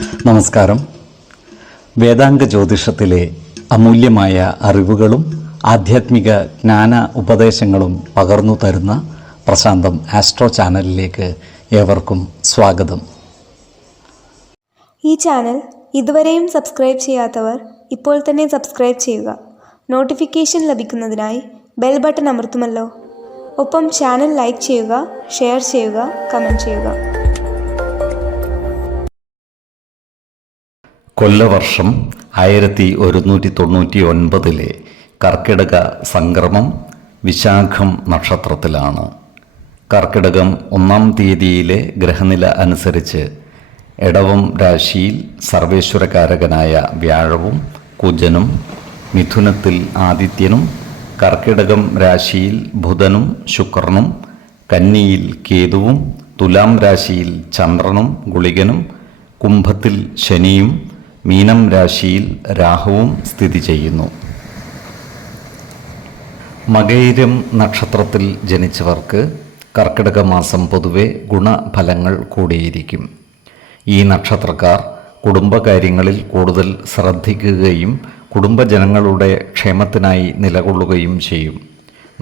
നമസ്കാരം. വേദാംഗ ജ്യോതിഷത്തിലെ അമൂല്യമായ അറിവുകളും ആധ്യാത്മിക ജ്ഞാന ഉപദേശങ്ങളും പകർന്നു തരുന്ന പ്രശാന്തം ആസ്ട്രോ ചാനലിലേക്ക് ഏവർക്കും സ്വാഗതം. ഈ ചാനൽ ഇതുവരെയും സബ്സ്ക്രൈബ് ചെയ്യാത്തവർ ഇപ്പോൾ തന്നെ സബ്സ്ക്രൈബ് ചെയ്യുക. നോട്ടിഫിക്കേഷൻ ലഭിക്കുന്നതിനായി ബെൽ ബട്ടൺ അമർത്തുമല്ലോ. ഒപ്പം ചാനൽ ലൈക്ക് ചെയ്യുക, ഷെയർ ചെയ്യുക, കമൻറ്റ് ചെയ്യുക. കൊല്ലവർഷം 1199 കർക്കിടക സംക്രമം വിശാഖം നക്ഷത്രത്തിലാണ്. കർക്കിടകം 1-ാം തീയതിയിലെ ഗ്രഹനില അനുസരിച്ച് എടവം രാശിയിൽ സർവേശ്വരകാരകനായ വ്യാഴവും കുജനും, മിഥുനത്തിൽ ആദിത്യനും, കർക്കിടകം രാശിയിൽ ബുധനും ശുക്രനും, കന്നിയിൽ കേതുവും, തുലാം രാശിയിൽ ചന്ദ്രനും ഗുളികനും, കുംഭത്തിൽ ശനിയും, മീനം രാശിയിൽ രാഹുവും സ്ഥിതി ചെയ്യുന്നു. മകയിരം നക്ഷത്രത്തിൽ ജനിച്ചവർക്ക് കർക്കിടക മാസം പൊതുവെ ഗുണഫലങ്ങൾ കൂടിയിരിക്കും. ഈ നക്ഷത്രക്കാർ കുടുംബകാര്യങ്ങളിൽ കൂടുതൽ ശ്രദ്ധിക്കുകയും കുടുംബജനങ്ങളുടെ ക്ഷേമത്തിനായി നിലകൊള്ളുകയും ചെയ്യും.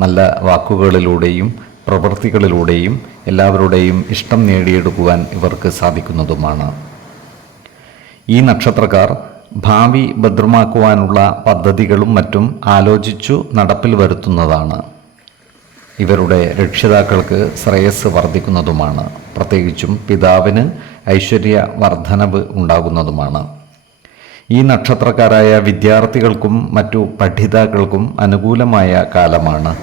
നല്ല വാക്കുകളിലൂടെയും പ്രവൃത്തികളിലൂടെയും എല്ലാവരുടെയും ഇഷ്ടം നേടിയെടുക്കുവാൻ ഇവർക്ക് സാധിക്കുന്നതുമാണ്. ഈ നക്ഷത്രക്കാർ ഭാവി ഭദ്രമാക്കുവാനുള്ള പദ്ധതികളും മറ്റും ആലോചിച്ചു നടപ്പിൽ വരുത്തുന്നതാണ്. ഇവരുടെ രക്ഷിതാക്കൾക്ക് ശ്രേയസ് വർദ്ധിക്കുന്നതുമാണ്. പ്രത്യേകിച്ചും പിതാവിന് ഐശ്വര്യ വർധനവ് ഉണ്ടാകുന്നതുമാണ്. ഈ നക്ഷത്രക്കാരായ വിദ്യാർത്ഥികൾക്കും മറ്റു പഠിതാക്കൾക്കും അനുകൂലമായ കാലമാണ്.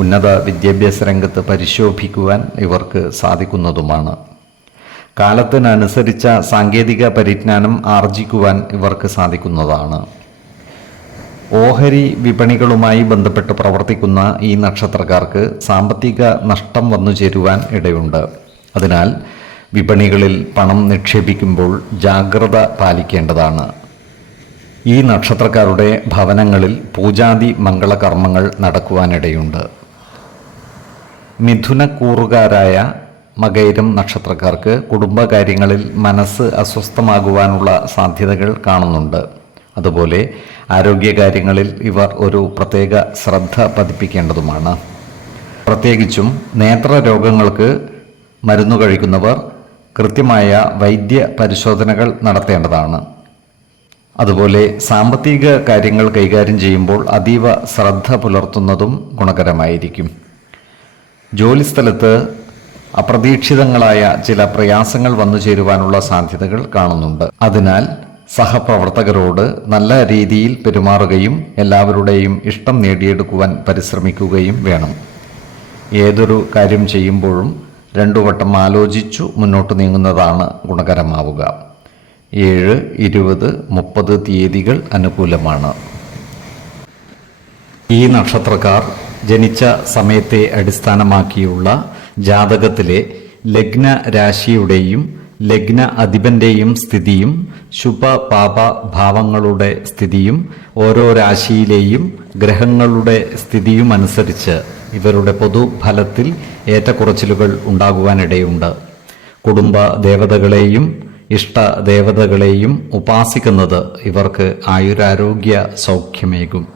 ഉന്നത വിദ്യാഭ്യാസ രംഗത്ത് പരിശോഭിക്കുവാൻ ഇവർക്ക് സാധിക്കുന്നതുമാണ്. കാലത്തിനനുസരിച്ച സാങ്കേതിക പരിജ്ഞാനം ആർജിക്കുവാൻ ഇവർക്ക് സാധിക്കുന്നതാണ്. ഓഹരി വിപണികളുമായി ബന്ധപ്പെട്ട് പ്രവർത്തിക്കുന്ന ഈ നക്ഷത്രക്കാർക്ക് സാമ്പത്തിക നഷ്ടം വന്നു ചേരുവാൻ ഇടയുണ്ട്. അതിനാൽ വിപണികളിൽ പണം നിക്ഷേപിക്കുമ്പോൾ ജാഗ്രത പാലിക്കേണ്ടതാണ്. ഈ നക്ഷത്രക്കാരുടെ ഭവനങ്ങളിൽ പൂജാതി മംഗളകർമ്മങ്ങൾ നടക്കുവാനിടയുണ്ട്. മിഥുനക്കൂറുകാരായ മകയിരം നക്ഷത്രക്കാർക്ക് കുടുംബകാര്യങ്ങളിൽ മനസ്സ് അസ്വസ്ഥമാകുവാനുള്ള സാധ്യതകൾ കാണുന്നുണ്ട്. അതുപോലെ ആരോഗ്യകാര്യങ്ങളിൽ ഇവർ ഒരു പ്രത്യേക ശ്രദ്ധ പതിപ്പിക്കേണ്ടതുമാണ്. പ്രത്യേകിച്ചും നേത്രരോഗങ്ങൾക്ക് മരുന്ന് കഴിക്കുന്നവർ കൃത്യമായ വൈദ്യ പരിശോധനകൾ നടത്തേണ്ടതാണ്. അതുപോലെ സാമ്പത്തിക കാര്യങ്ങൾ കൈകാര്യം ചെയ്യുമ്പോൾ അതീവ ശ്രദ്ധ പുലർത്തുന്നതും ഗുണകരമായിരിക്കും. ജോലിസ്ഥലത്ത് അപ്രതീക്ഷിതങ്ങളായ ചില പ്രയാസങ്ങൾ വന്നു ചേരുവാനുള്ള സാധ്യതകൾ കാണുന്നുണ്ട്. അതിനാൽ സഹപ്രവർത്തകരോട് നല്ല രീതിയിൽ പെരുമാറുകയും എല്ലാവരുടെയും ഇഷ്ടം നേടിയെടുക്കുവാൻ പരിശ്രമിക്കുകയും വേണം. ഏതൊരു കാര്യം ചെയ്യുമ്പോഴും 2 വട്ടം ആലോചിച്ചു മുന്നോട്ട് നീങ്ങുന്നതാണ് ഗുണകരമാവുക. 7, 20, 30 തീയതികൾ അനുകൂലമാണ്. ഈ നക്ഷത്രക്കാർ ജനിച്ച സമയത്തെ അടിസ്ഥാനമാക്കിയുള്ള ജാതകത്തിലെ ലഗ്ന രാശിയുടെയും ലഗ്ന അധിപന്റെയും സ്ഥിതിയും ശുഭ പാപ ഭാവങ്ങളുടെ സ്ഥിതിയും ഓരോ രാശിയിലെയും ഗ്രഹങ്ങളുടെ സ്ഥിതിയും അനുസരിച്ച് ഇവരുടെ പൊതുഫലത്തിൽ ഏറ്റക്കുറച്ചിലുകൾ ഉണ്ടാകുവാനിടയുണ്ട്. കുടുംബ ദേവതകളെയും ഇഷ്ട ദേവതകളെയും ഉപാസിക്കുന്നത് ഇവർക്ക് ആയുരാരോഗ്യ സൗഖ്യമേകും.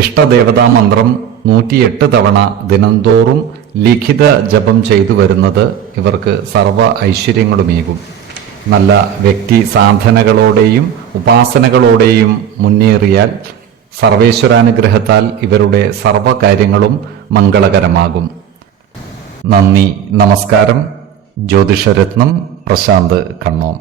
ഇഷ്ടദേവതാ മന്ത്രം 108 തവണ ദിനംതോറും ലിഖിത ജപം ചെയ്തു വരുന്നത് ഇവർക്ക് സർവ ഐശ്വര്യങ്ങളുമേകും. നല്ല വ്യക്തി സാധനകളോടെയും ഉപാസനകളോടെയും മുന്നേറിയാൽ സർവേശ്വരാനുഗ്രഹത്താൽ ഇവരുടെ സർവകാര്യങ്ങളും മംഗളകരമാകും. നന്ദി, നമസ്കാരം. ജ്യോതിഷരത്നം പ്രശാന്ത് കണ്ണോം.